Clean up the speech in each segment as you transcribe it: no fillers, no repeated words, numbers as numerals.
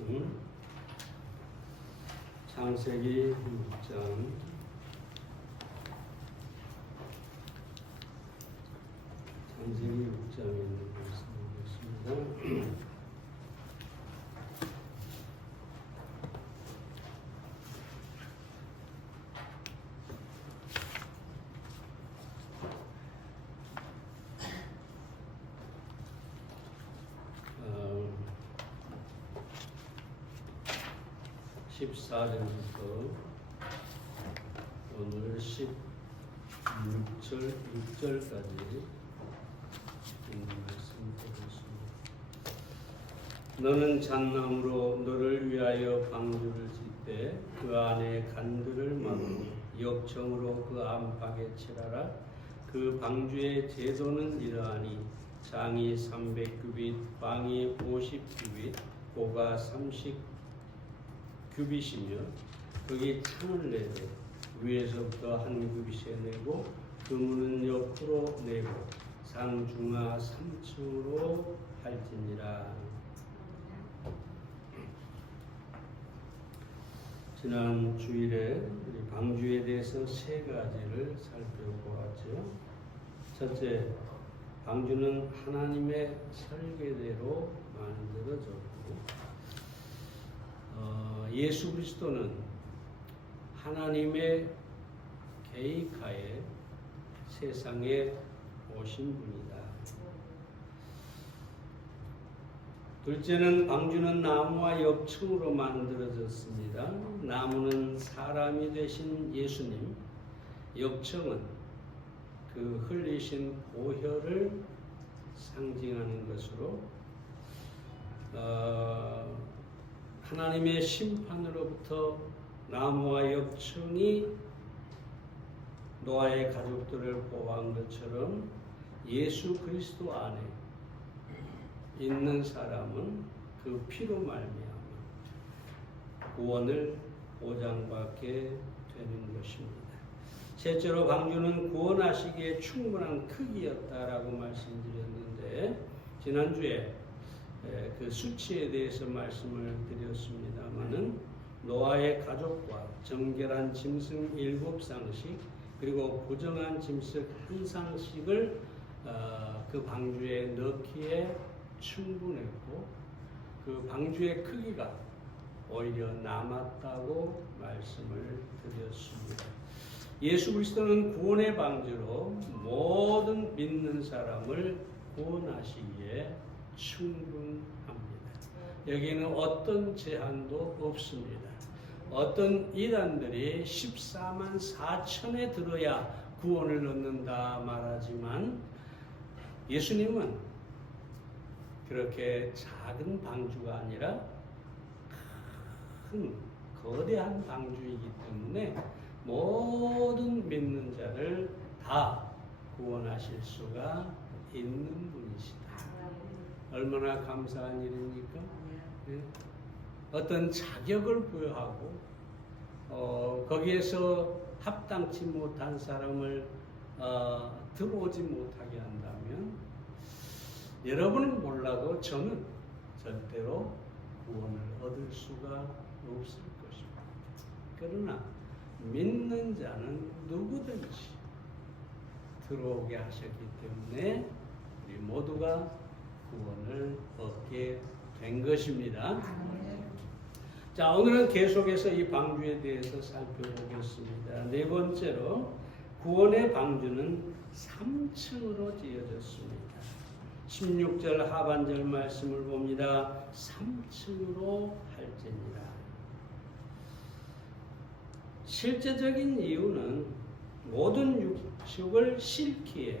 말씀 창세기 6장 창세기 6장에 있는 말씀이겠습니다. 어, 14절부터 오늘 6절까지 있는 말씀 보겠습니다. 너는 잣나무로 너를 위하여 방주를 짓되 그 안에 간들을 막고 역청으로 그 안팎에 칠하라. 그 방주의 제도는 이러하니 장이 300규빗, 방이 50규빗, 고가 30규빗이며 거기 창을 내되 위에서부터 한 규빗에 내고 그 문은 옆으로 내고 상중하 3층으로 할지니라. 지난 주일에 방주에 대해서 세 가지를 살펴보았죠. 첫째, 방주는 하나님의 설계대로 만들어졌고, 예수 그리스도는 하나님의 계획하에 세상에 오신 분이다. 둘째는 방주는 나무와 엽청으로 만들어졌습니다. 나무는 사람이 되신 예수님, 엽청은 그 흘리신 보혈을 상징하는 것으로 하나님의 심판으로부터 나무와 엽청이 노아의 가족들을 보호한 것처럼 예수 그리스도 안에 있는 사람은 그 피로 말미암아 구원을 보장받게 되는 것입니다. 셋째로 방주는 구원하시기에 충분한 크기였다라고 말씀드렸는데 지난주에 그 수치에 대해서 말씀을 드렸습니다마는 노아의 가족과 정결한 짐승 7쌍씩 그리고 부정한 짐승 1쌍씩을 그 방주에 넣기에 충분했고 그 방주의 크기가 오히려 남았다고 말씀을 드렸습니다. 예수 그리스도는 구원의 방주로 모든 믿는 사람을 구원하시기에 충분합니다. 여기는 어떤 제한도 없습니다. 어떤 이단들이 14만 4천에 들어야 구원을 얻는다 말하지만 예수님은 그렇게 작은 방주가 아니라 큰 거대한 방주이기 때문에 모든 믿는 자를 다 구원하실 수가 있는 분이시다. 얼마나 감사한 일입니까? 네? 어떤 자격을 부여하고 거기에서 합당치 못한 사람을 들어오지 못하게 한다면 여러분은 몰라도 저는 절대로 구원을 얻을 수가 없을 것입니다. 그러나 믿는 자는 누구든지 들어오게 하셨기 때문에 우리 모두가 구원을 얻게 된 것입니다. 자, 오늘은 계속해서 이 방주에 대해서 살펴보겠습니다. 네 번째로 구원의 방주는 3층으로 지어졌습니다. 16절 하반절 말씀을 봅니다. 3층으로 할지니라. 실제적인 이유는 모든 육축을 싣기에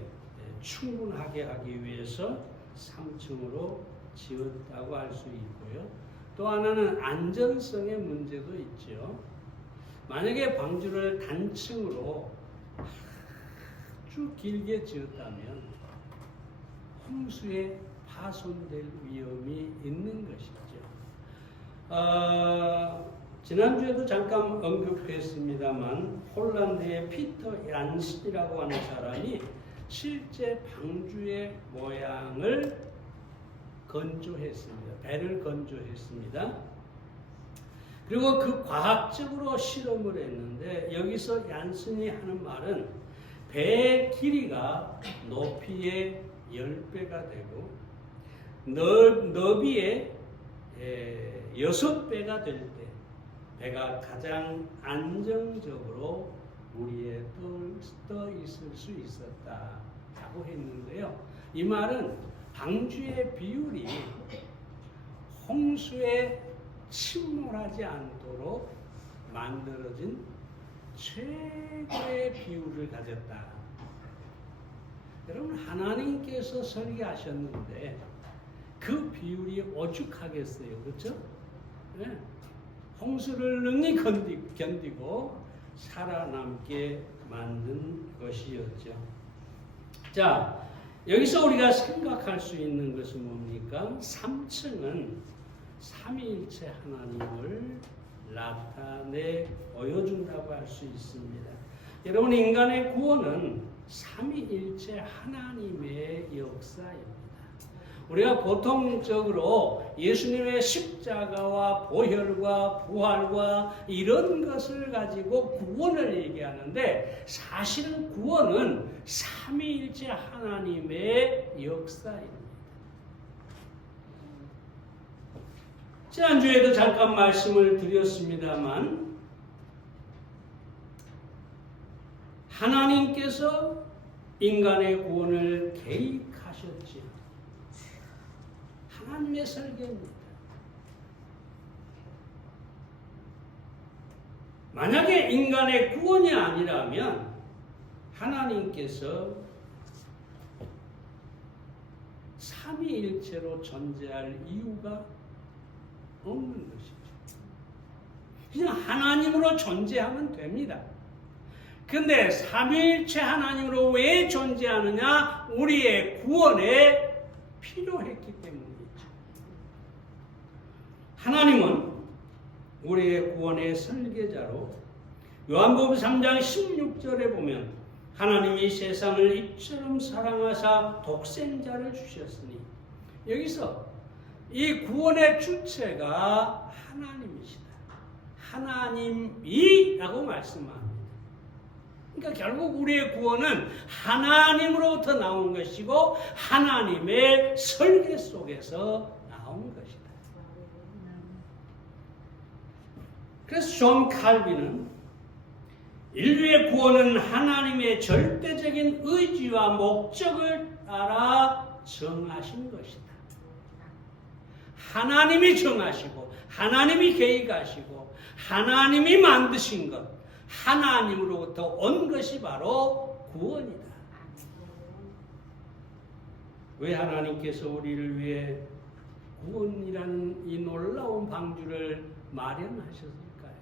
충분하게 하기 위해서 3층으로 지었다고 할 수 있고요. 또 하나는 안전성의 문제도 있죠. 만약에 방주를 단층으로 아주 길게 지었다면 홍수에 파손될 위험이 있는 것이죠. 지난주에도 잠깐 언급했습니다만 폴란드의 피터 얀슨이라고 하는 사람이 실제 방주의 모양을 건조했습니다. 배를 건조했습니다. 그리고 그 과학적으로 실험을 했는데 여기서 얀슨이 하는 말은 배의 길이가 높이의 10배가 되고 너비의 6배가 될 때 배가 가장 안정적으로 물 위에 떠 있을 수 있었다라고 했는데요. 이 말은 방주의 비율이 홍수에 침몰하지 않도록 만들어진 최고의 비율을 가졌다. 여러분, 하나님께서 설계하셨는데 그 비율이 오죽하겠어요, 그렇죠? 네. 홍수를 능히 견디고 살아남게 만든 것이었죠. 자, 여기서 우리가 생각할 수 있는 것은 뭡니까? 3층은 삼위일체 하나님을 나타내 보여준다고 할 수 있습니다. 여러분, 인간의 구원은 삼위일체 하나님의 역사입니다. 우리가 보통적으로 예수님의 십자가와 보혈과 부활과 이런 것을 가지고 구원을 얘기하는데 사실은 구원은 삼위일체 하나님의 역사입니다. 지난주에도 잠깐 말씀을 드렸습니다만 하나님께서 인간의 구원을 계획하셨지요. 하나님의 설계입니다. 만약에 인간의 구원이 아니라면 하나님께서 삼위일체로 존재할 이유가 없는 것이죠. 그냥 하나님으로 존재하면 됩니다. 근데 삼위일체 하나님으로 왜 존재하느냐? 우리의 구원에 필요했기 때문이죠. 하나님은 우리의 구원의 설계자로 요한복음 3장 16절에 보면 하나님이 세상을 이처럼 사랑하사 독생자를 주셨으니, 여기서 이 구원의 주체가 하나님이시다. 하나님이라고 말씀합니다. 그러니까 결국 우리의 구원은 하나님으로부터 나온 것이고 하나님의 설계 속에서 나온 것이다. 그래서 존 칼빈은 인류의 구원은 하나님의 절대적인 의지와 목적을 따라 정하신 것이다. 하나님이 정하시고 하나님이 계획하시고 하나님이 만드신 것, 하나님으로부터 온 것이 바로 구원이다. 왜 하나님께서 우리를 위해 구원이라는 이 놀라운 방주를 마련하셨을까요?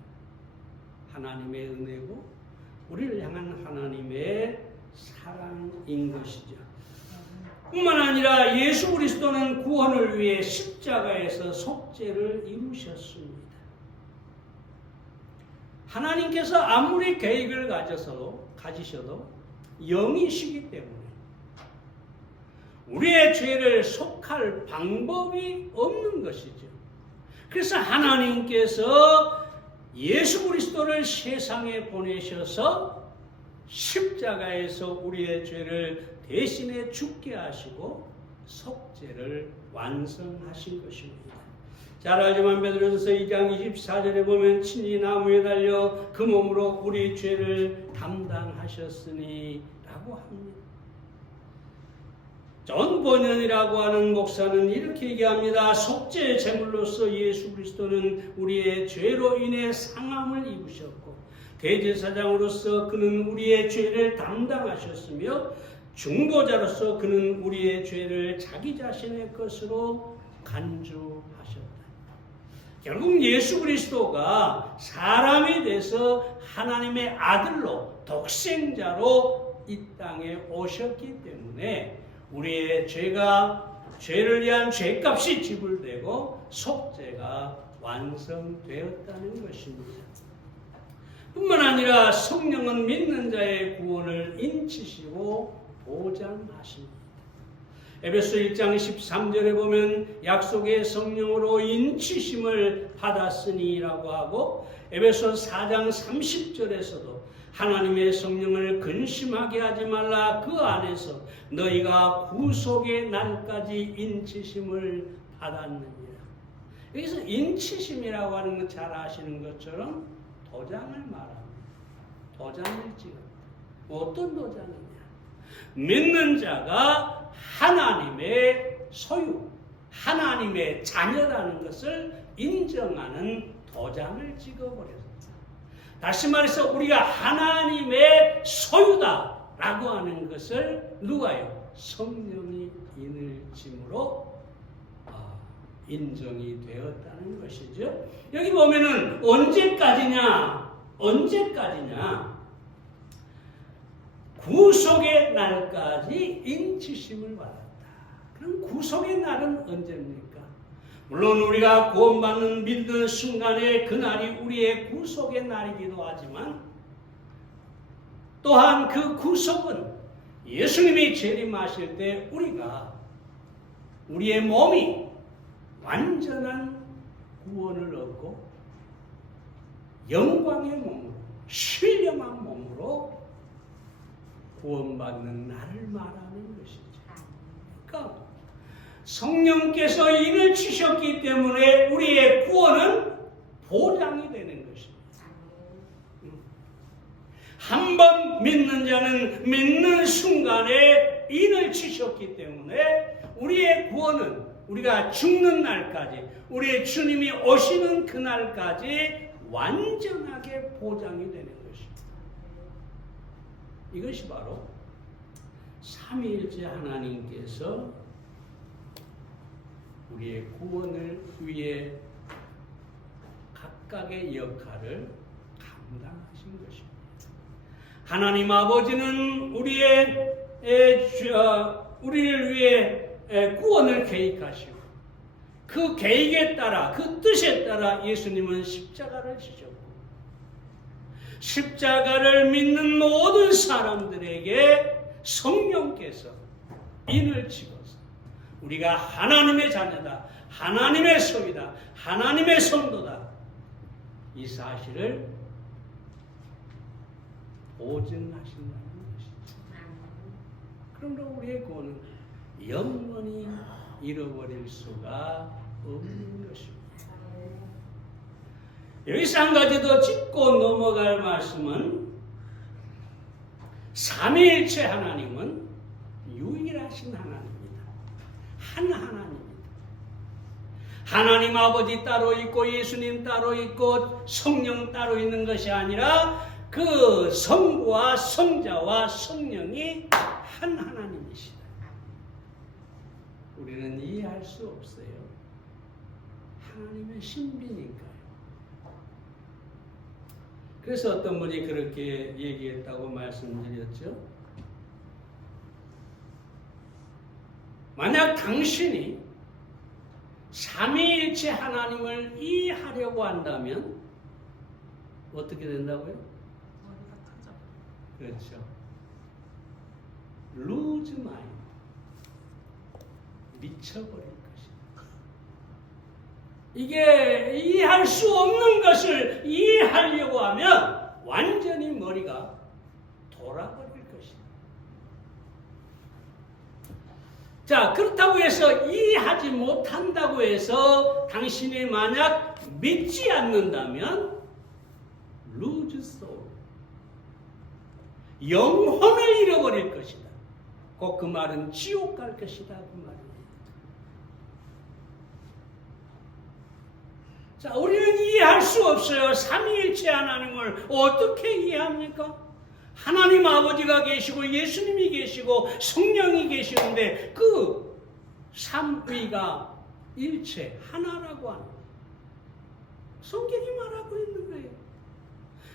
하나님의 은혜고 우리를 향한 하나님의 사랑인 것이죠. 뿐만 아니라 예수 그리스도는 구원을 위해 십자가에서 속죄를 이루셨습니다. 하나님께서 아무리 계획을 가지셔도 영이시기 때문에 우리의 죄를 속할 방법이 없는 것이죠. 그래서 하나님께서 예수 그리스도를 세상에 보내셔서 십자가에서 우리의 죄를 대신에 죽게 하시고 속죄를 완성하신 것입니다. 잘 알지만 베드로전서 2장 24절에 보면 친히 나무에 달려 그 몸으로 우리 죄를 담당하셨으니 라고 합니다. 존 버년이라고 하는 목사는 이렇게 얘기합니다. 속죄의 제물로서 예수 그리스도는 우리의 죄로 인해 상함을 입으셨고 대제사장으로서 그는 우리의 죄를 담당하셨으며 중보자로서 그는 우리의 죄를 자기 자신의 것으로 간주하셨다. 결국 예수 그리스도가 사람이 돼서 하나님의 아들로 독생자로 이 땅에 오셨기 때문에 우리의 죄를 위한 죄값이 지불되고 속죄가 완성되었다는 것입니다. 뿐만 아니라 성령은 믿는 자의 구원을 인치시고 보장하십니다. 에베소 1장 13절에 보면 약속의 성령으로 인치심을 받았으니라고 하고, 에베소 4장 30절에서도 하나님의 성령을 근심하게 하지 말라, 그 안에서 너희가 구속의 날까지 인치심을 받았느니라. 여기서 인치심이라고 하는 건 잘 아시는 것처럼 도장을 말합니다. 도장을 찍었다. 어떤 도장이냐? 믿는 자가 하나님의 소유, 하나님의 자녀라는 것을 인정하는 도장을 찍어버렸다. 다시 말해서 우리가 하나님의 소유다라고 하는 것을 누가요? 성령이 인을 짐으로 인정이 되었다는 것이죠. 여기 보면은 언제까지냐? 구속의 날까지 인치심을 받았다. 그럼 구속의 날은 언제입니까? 물론 우리가 구원받는 믿는 순간에 그날이 우리의 구속의 날이기도 하지만, 또한 그 구속은 예수님이 재림하실 때 우리의 몸이 완전한 구원을 얻고 영광의 몸으로, 신령한 몸으로 구원받는 날을 말하는 것이죠. 그러니까 성령께서 인을 치셨기 때문에 우리의 구원은 보장이 되는 것입니다. 한 번 믿는 자는 믿는 순간에 인을 치셨기 때문에 우리의 구원은 우리가 죽는 날까지, 우리의 주님이 오시는 그날까지 완전하게 보장이 되는 것입니다. 이것이 바로 삼위일체 하나님께서 우리의 구원을 위해 각각의 역할을 감당하신 것입니다. 하나님 아버지는 우리를 위해 구원을 계획하시고, 그 계획에 따라, 그 뜻에 따라 예수님은 십자가를 지셨고, 십자가를 믿는 모든 사람들에게 성령께서 인을 치고서 우리가 하나님의 자녀다, 하나님의 소유다, 하나님의 성도다, 이 사실을 보증하신다는 것이죠. 그러므로 우리의 구원은 영원히 잃어버릴 수가 없는 것입니다. 여기서 한 가지 더 짚고 넘어갈 말씀은, 삼위일체 하나님은 유일하신 하나님입니다. 한 하나님입니다. 하나님 아버지 따로 있고 예수님 따로 있고 성령 따로 있는 것이 아니라 그 성부와 성자와 성령이 한 하나님이시다. 우리는 이해할 수 없어요. 하나님의 신비니까요. 그래서 어떤 분이 그렇게 얘기했다고 말씀드렸죠. 만약 당신이 삼위일체 하나님을 이해하려고 한다면 어떻게 된다고요? 그렇죠. lose mind. 미쳐버릴 것이다. 이게 이해할 수 없는 것을 이해하려고 하면 완전히 머리가 돌아버릴 것이다. 자, 그렇다고 해서 이해하지 못한다고 해서 당신이 만약 믿지 않는다면 lose soul. 영혼을 잃어버릴 것이다. 꼭 그 말은 지옥 갈 것이다. 그 말입니다. 자, 우리는 이해할 수 없어요. 삼위일체 하나님을 어떻게 이해합니까? 하나님 아버지가 계시고 예수님이 계시고 성령이 계시는데 그 삼위가 일체 하나라고 하는 성경이 말하고 있는 거예요.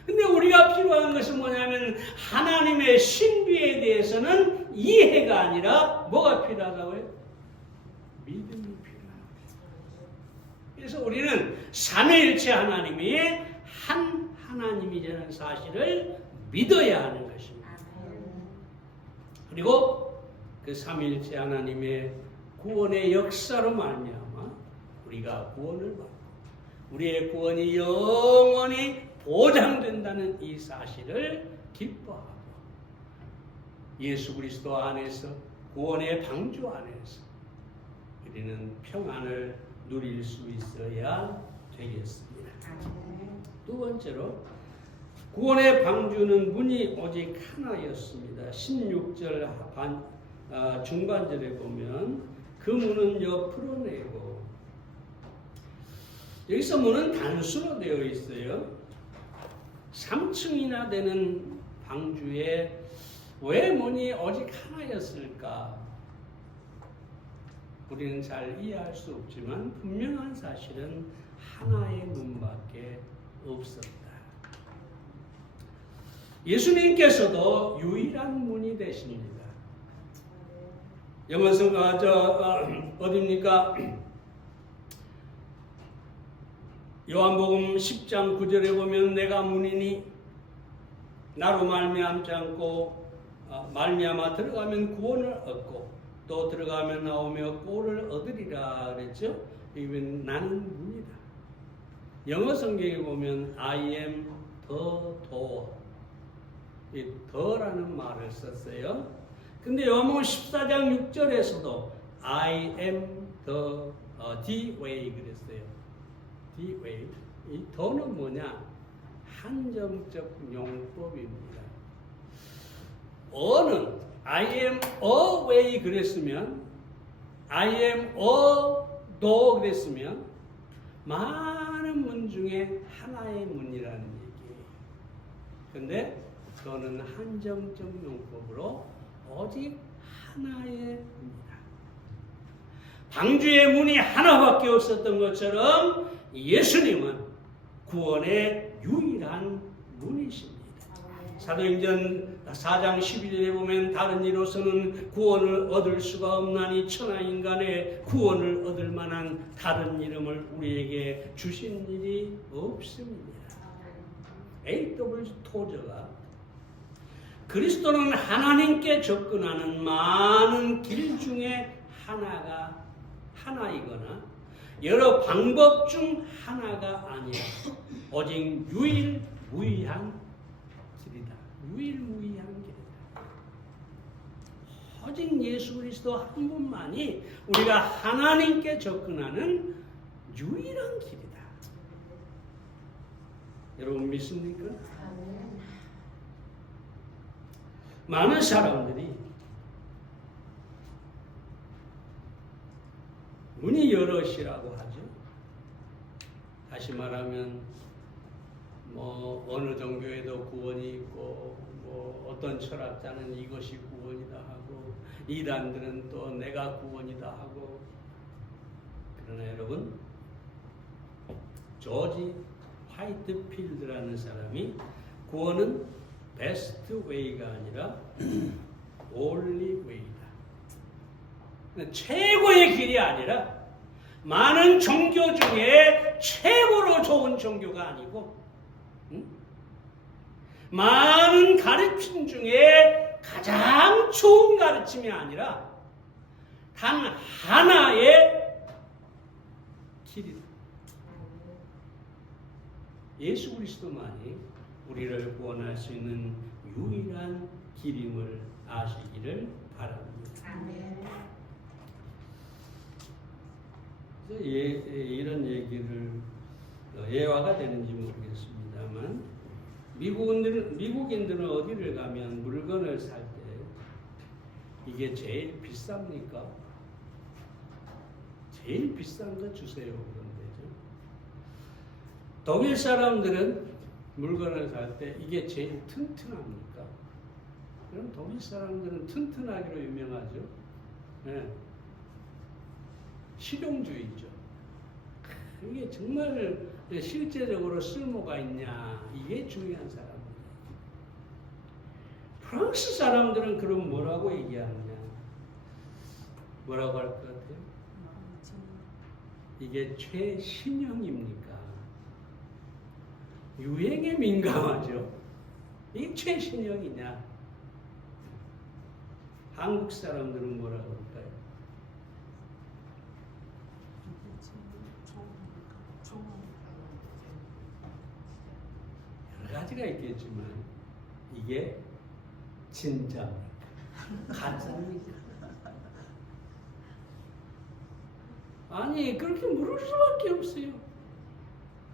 근데 우리가 필요한 것은 뭐냐면 하나님의 신비에 대해서는 이해가 아니라 뭐가 필요하다고요? 믿음이 필요합니다. 그래서 우리는 삼위일체 하나님이 한 하나님이라는 사실을 믿어야 하는 것입니다. 그리고 그 삼위일체 하나님의 구원의 역사로 말미암아 우리가 구원을 받고 우리의 구원이 영원히 보장된다는 이 사실을 기뻐하고 예수 그리스도 안에서 구원의 방주 안에서 우리는 평안을 누릴 수 있어야 되겠습니다. 두 번째로 구원의 방주는 문이 오직 하나였습니다. 16절 중반절에 보면 그 문은 옆으로 내고, 여기서 문은 단수로 되어 있어요. 3층이나 되는 방주에 왜 문이 오직 하나였을까? 우리는 잘 이해할 수 없지만 분명한 사실은 하나의 문밖에 없었다. 예수님께서도 유일한 문이 되십니다. 영어성 어디입니까? 요한복음 10장 9절에 보면 내가 문이니 나로 말미암지 않고 말미암아 들어가면 구원을 얻고 또 들어가면 나오며 꼴을 얻으리라 그랬죠. 이건 나는 문이다. 영어 성경에 보면 I am the door, 이 더라는 말을 썼어요. 근데 요한복음 14장 6절에서도 I am the way 그랬어요. the way. 이 더는 뭐냐? 한정적 용법입니다. 어는 I am a way 그랬으면, I am a door 그랬으면 많은 문 중에 하나의 문이라는 얘기예요. 근데 더는 한정적 용법으로 오직 하나의 문이다. 방주의 문이 하나밖에 없었던 것처럼 예수님은 구원의 유일한 문이십니다. 사도행전 4장 11절에 보면 다른 이로서는 구원을 얻을 수가 없나니 천하 인간의 구원을 얻을 만한 다른 이름을 우리에게 주신 일이 없습니다. A.W. 토저가 그리스도는 하나님께 접근하는 많은 길 중에 하나이거나 여러 방법 중 하나가 아니라 오직 유일무이한 길이다. 유일무이한 길이다. 오직 예수 그리스도 한 분만이 우리가 하나님께 접근하는 유일한 길이다. 여러분 믿습니까? 많은 사람들이 문이 여럿이라고 하죠. 다시 말하면 어느 종교에도 구원이 있고 어떤 철학자는 이것이 구원이다 하고 이단들은 또 내가 구원이다 하고. 그러나 여러분, 조지 화이트필드라는 사람이 구원은 베스트 웨이가 아니라 only way다. 최고의 길이 아니라 많은 종교 중에 최고로 좋은 종교가 아니고 많은 가르침 중에 가장 좋은 가르침이 아니라 단 하나의 길이다. 예수 그리스도만이 우리를 구원할 수 있는 유일한 길임을 아시기를 바랍니다. 아멘. 이런 얘기를 예화가 되는지 모르겠습니다만 미국인들은 어디를 가면 물건을 살 때 이게 제일 비쌉니까? 제일 비싼 거 주세요 그런 데죠. 독일 사람들은 물건을 살 때 이게 제일 튼튼합니까? 그럼 독일 사람들은 튼튼하기로 유명하죠. 네. 실용주의죠. 이게 정말 실제적으로 쓸모가 있냐, 이게 중요한 사람이에요. 프랑스 사람들은 그럼 뭐라고 얘기하느냐? 뭐라고 할 것 같아요? 이게 최신형입니까? 유행에 민감하죠. 이게 최신형이냐? 한국 사람들은 뭐라고 할까요? 여러 가지가 있겠지만 이게 진짜입니까? 가짜입니까? 아니 그렇게 물을 수밖에 없어요.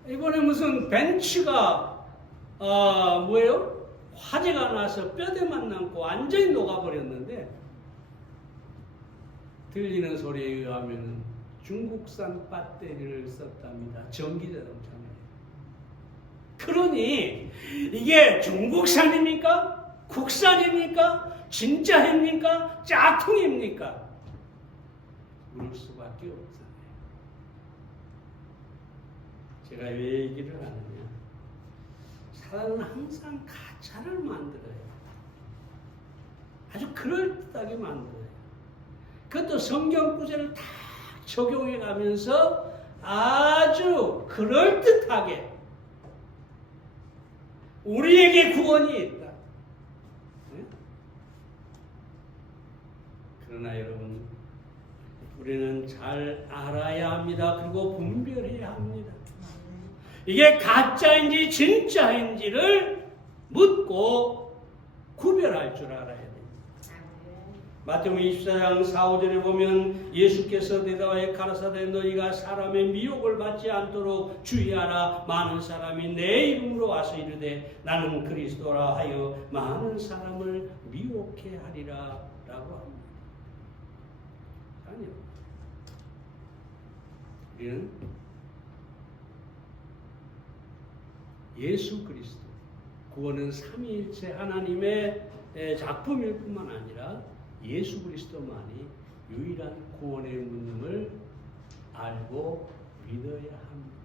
이번에 무슨 벤츠가 뭐예요? 화재가 나서 뼈대만 남고 완전히 녹아버렸는데 들리는 소리에 의하면 중국산 배터리를 썼답니다. 전기자동차에. 그러니 이게 중국산입니까? 국산입니까? 진짜입니까? 짝퉁입니까? 물을 수밖에 없잖아요. 제가 왜 얘기를 하느냐? 사람은 항상 가짜를 만들어요. 아주 그럴듯하게 만들어요. 그것도 성경 구절을 다 적용해 가면서 아주 그럴듯하게 우리에게 구원이 있다. 네? 그러나 여러분, 우리는 잘 알아야 합니다. 그리고 분별해야 합니다. 이게 가짜인지 진짜인지를 묻고 구별할 줄 알아야 됩니다. 마태복음 24장 4, 5절에 보면 예수께서 대답하여 가라사대 너희가 사람의 미혹을 받지 않도록 주의하라. 많은 사람이 내 이름으로 와서 이르되 나는 그리스도라 하여 많은 사람을 미혹해 하리라 라고 합니다. 아니요. 우리는 예수 그리스도, 구원은 삼위일체 하나님의 작품일 뿐만 아니라 예수 그리스도만이 유일한 구원의 문을 알고 믿어야 합니다.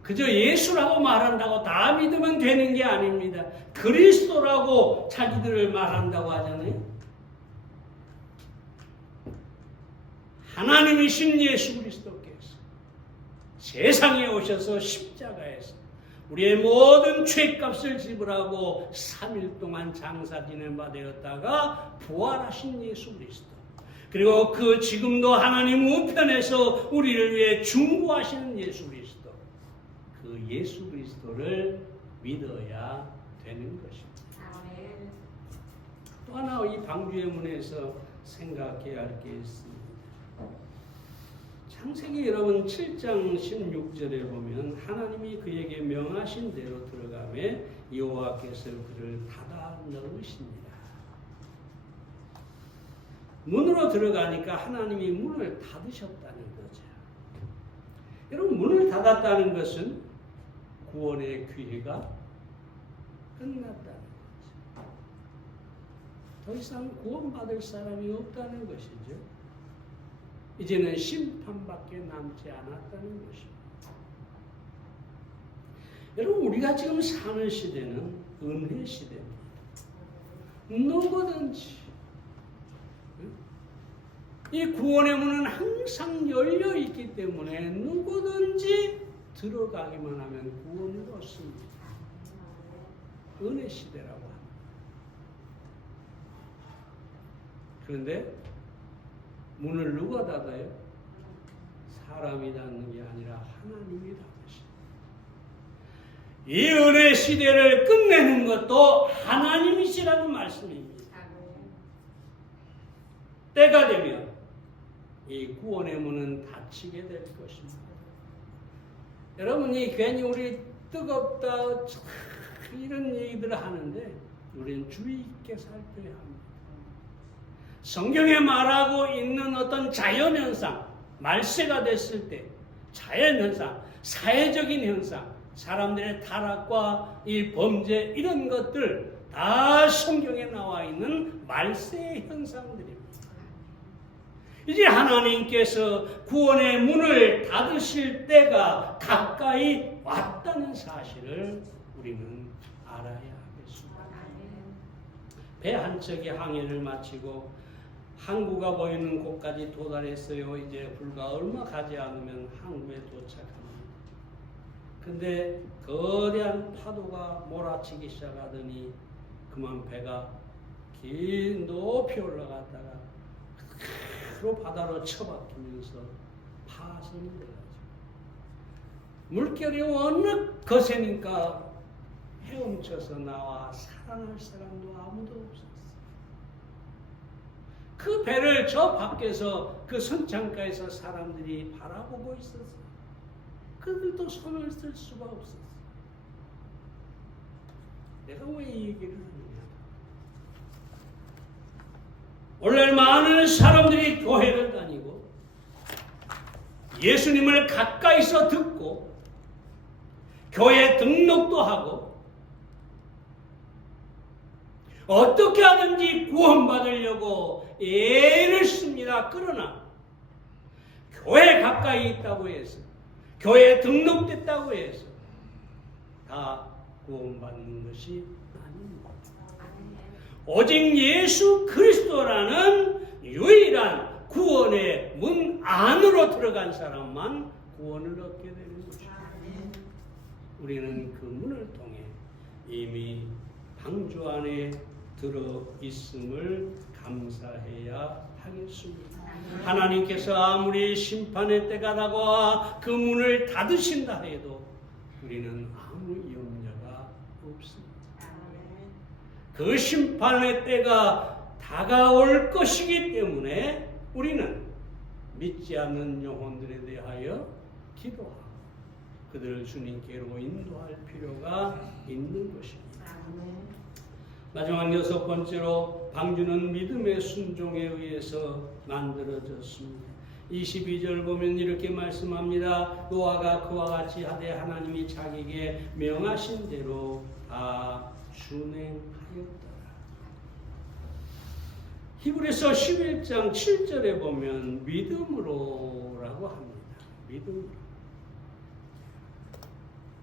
그저 예수라고 말한다고 다 믿으면 되는 게 아닙니다. 그리스도라고 자기들을 말한다고 하잖아요. 하나님이신 예수 그리스도께서 세상에 오셔서 십자가에서 우리의 모든 죄값을 지불하고 3일 동안 장사 지낸 바 되었다가 부활하신 예수 그리스도, 그리고 그 지금도 하나님 우편에서 우리를 위해 중보하시는 예수 그리스도, 그 예수 그리스도를 믿어야 되는 것입니다. 또 하나 이 방주의 문에서 생각해야 할 게 있습니다. 창세기 여러분 7장 16절에 보면 하나님이 그에게 명하신 대로 들어가매 여호와께서 그를 닫아 넣으십니다. 문으로 들어가니까 하나님이 문을 닫으셨다는 거죠. 여러분, 문을 닫았다는 것은 구원의 기회가 끝났다는 거죠. 더 이상 구원받을 사람이 없다는 것이죠. 이제는 심판밖에 남지 않았다는 것입니다. 여러분, 우리가 지금 사는 시대는 은혜 시대입니다. 누구든지 이 구원의 문은 항상 열려 있기 때문에 누구든지 들어가기만 하면 구원을 얻습니다. 은혜 시대라고 합니다. 그런데 문을 누가 닫아요? 사람이 닫는 게 아니라 하나님이 닫으십니다. 이 은혜 시대를 끝내는 것도 하나님이시라는 말씀입니다. 때가 되면 이 구원의 문은 닫히게 될 것입니다. 여러분이 괜히 우리 뜨겁다 이런 얘기들을 하는데 우리는 주의 있게 살펴야 합니다. 성경에 말하고 있는 어떤 자연현상, 말세가 됐을 때 자연현상, 사회적인 현상, 사람들의 타락과 이 범죄 이런 것들 다 성경에 나와 있는 말세의 현상들입니다. 이제 하나님께서 구원의 문을 닫으실 때가 가까이 왔다는 사실을 우리는 알아야 하겠습니다. 배 한 척이 항해를 마치고 항구가 보이는 곳까지 도달했어요. 이제 불과 얼마 가지 않으면 항구에 도착합니다. 근데 거대한 파도가 몰아치기 시작하더니 그만 배가 긴 높이 올라갔다가 그로 바다로 쳐박히면서 파손이 돼가지고 물결이 어느 거세니까 헤엄쳐서 나와 살아날 사람도 아무도 없었어. 그 배를 저 밖에서 그 선창가에서 사람들이 바라보고 있었어. 그들도 손을 쓸 수가 없었어. 내가 왜 이 얘기를 하느냐? 오늘날 많은 사람들이 교회를 다니고 예수님을 가까이서 듣고 교회 등록도 하고 어떻게 하든지 구원받으려고 애를 씁니다. 그러나 교회 가까이 있다고 해서 교회에 등록됐다고 해서 다 구원받는 것이 아닙니다. 오직 예수 그리스도라는 유일한 구원의 문 안으로 들어간 사람만 구원을 얻게 되는 것입니다. 우리는 그 문을 통해 이미 방주 안에 들어 있음을 감사해야 하겠습니다. 하나님께서 아무리 심판의 때가 다가와 그 문을 닫으신다 해도 우리는 아무 염려가 없습니다. 그 심판의 때가 다가올 것이기 때문에 우리는 믿지 않는 영혼들에 대하여 기도하고 그들을 주님께로 인도할 필요가 있는 것입니다. 마지막 6번째로 방주는 믿음의 순종에 의해서 만들어졌습니다. 22절 보면 이렇게 말씀합니다. 노아가 그와 같이 하되 하나님이 자기에게 명하신 대로 다 준행하였더라. 히브리서 11장 7절에 보면 믿음으로라고 합니다. 믿음으로.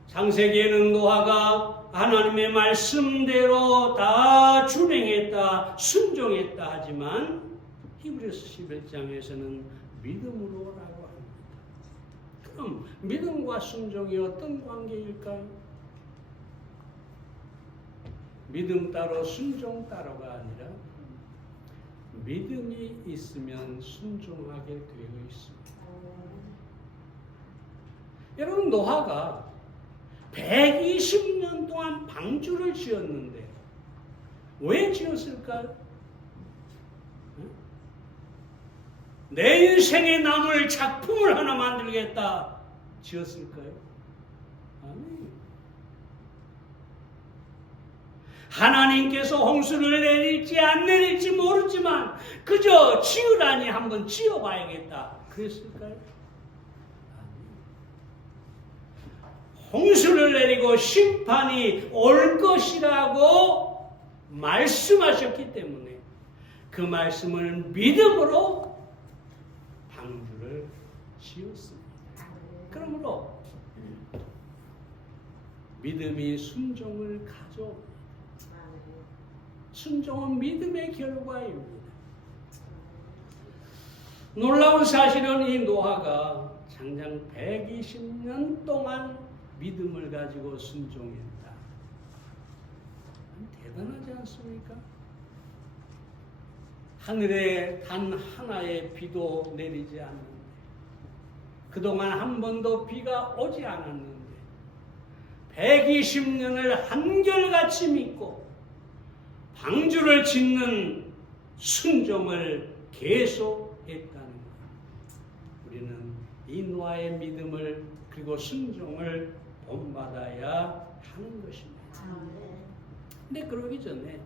창세기에는 노아가 하나님의 말씀대로 다 준행했다, 순종했다 하지만 히브리서 11장에서는 믿음으로라고 합니다. 그럼 믿음과 순종이 어떤 관계일까요? 믿음 따로 순종 따로가 아니라 믿음이 있으면 순종하게 되어 있습니다. 여러분, 노아가 120년 동안 방주를 지었는데 왜 지었을까요? 내 인생에 남을 작품을 하나 만들겠다 지었을까요? 아니. 하나님께서 홍수를 내릴지 안 내릴지 모르지만 그저 지으라니 한번 지어봐야겠다 그랬을까요? 홍수를 내리고 심판이 올 것이라고 말씀하셨기 때문에 그 말씀을 믿음으로 방주를 지었습니다. 그러므로 믿음이 순종을 가져옵니다. 순종은 믿음의 결과입니다. 놀라운 사실은 이 노아가 장장 120년 동안 믿음을 가지고 순종했다. 대단하지 않습니까? 하늘에 단 하나의 비도 내리지 않는데 그동안 한 번도 비가 오지 않았는데 120년을 한결같이 믿고 방주를 짓는 순종을 계속했다는 것. 우리는 이 노아의 믿음을 그리고 순종을 본받아야 하는 것입니다. 근데 그러기 전에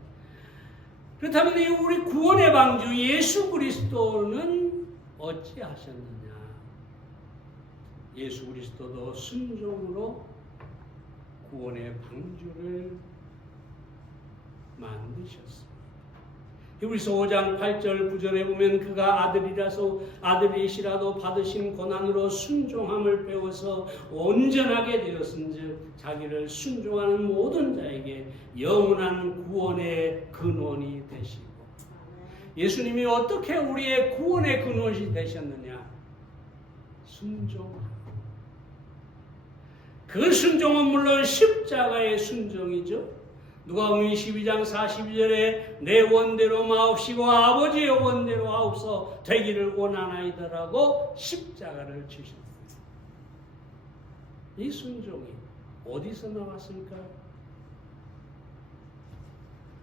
그렇다면 우리 구원의 방주 예수 그리스도는 어찌하셨느냐? 예수 그리스도도 순종으로 구원의 방주를 만드셨습니다. 히브리서 5장 8절 9절에 보면 그가 아들이시라도 받으신 고난으로 순종함을 배워서 온전하게 되었은즉 자기를 순종하는 모든 자에게 영원한 구원의 근원이 되시고. 예수님이 어떻게 우리의 구원의 근원이 되셨느냐? 순종하고. 그 순종은 물론 십자가의 순종이죠. 누가복음 12장 42절에 내 원대로 마옵시고 아버지의 원대로 하옵소 되기를 원하나이다라고 십자가를 주셨습니다. 이 순종이 어디서 나왔을까요?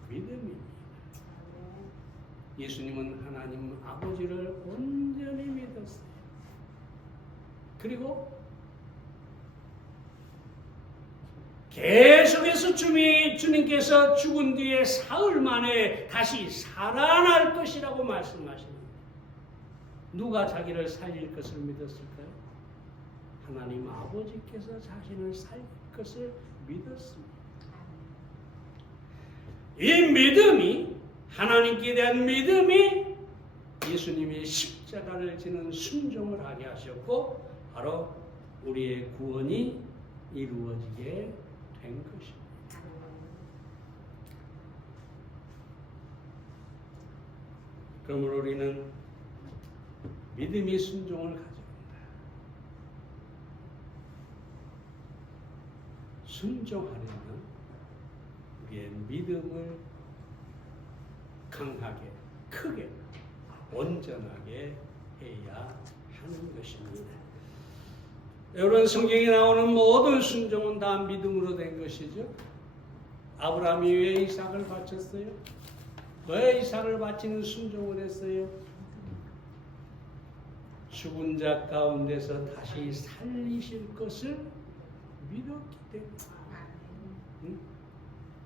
믿음입니다. 예수님은 하나님 아버지를 온전히 믿었어요. 그리고 계속해서 주님께서 죽은 뒤에 사흘 만에 다시 살아날 것이라고 말씀하십니다. 누가 자기를 살릴 것을 믿었을까요? 하나님 아버지께서 자신을 살릴 것을 믿었습니다. 이 믿음이, 하나님께 대한 믿음이 예수님의 십자가를 지는 순종을 하게 하셨고 바로 우리의 구원이 이루어지게 된 것입니다. 그러므로 우리는 믿음의 순종을 가져옵니다. 순종하려면 우리의 믿음을 강하게, 크게, 온전하게 해야 하는 것입니다. 여러분, 성경에 나오는 모든 순종은 다 믿음으로 된 것이죠. 아브라함이 왜 이삭을 바쳤어요? 왜 이삭을 바치는 순종을 했어요? 죽은 자 가운데서 다시 살리실 것을 믿었기 때문에.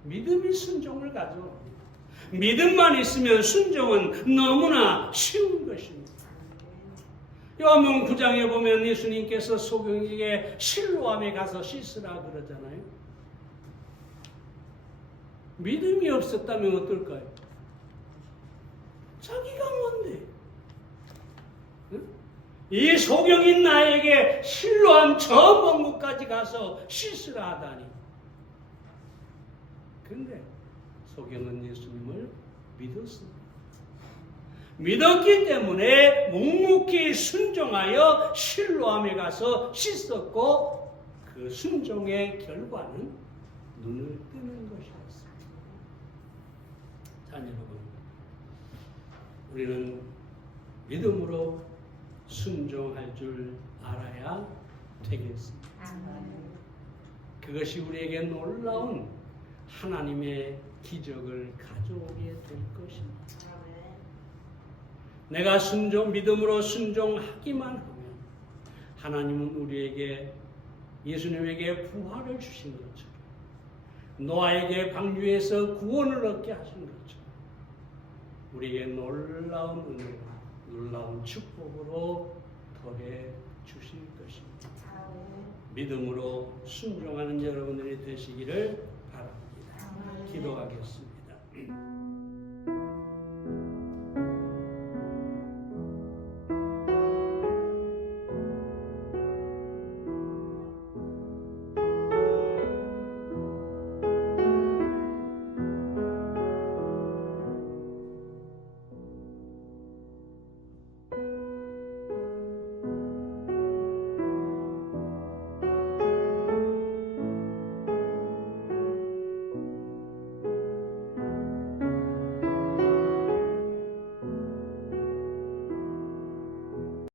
믿음이 순종을 가져옵니다. 믿음만 있으면 순종은 너무나 쉬운 것입니다. 요한복음 9장에 보면 예수님께서 소경에게 실로암에 가서 씻으라 그러잖아요. 믿음이 없었다면 어떨까요? 자기가 뭔데? 응? 이 소경인 나에게 실로암 저 먼 곳까지 가서 씻으라 하다니. 근데 소경은 예수님을 믿었습니다. 믿었기 때문에 묵묵히 순종하여 실로암에 가서 씻었고 그 순종의 결과는 눈을 뜨는 것이었습니다. 자, 여러분, 우리는 믿음으로 순종할 줄 알아야 되겠습니다. 그것이 우리에게 놀라운 하나님의 기적을 가져오게 될 것입니다. 내가 믿음으로 순종하기만 하면 하나님은 우리에게 예수님에게 부활을 주신 것처럼 노아에게 방주에서 구원을 얻게 하신 것처럼 우리에게 놀라운 은혜와 놀라운 축복으로 더해 주실 것입니다. 믿음으로 순종하는 여러분들이 되시기를 바랍니다. 기도하겠습니다.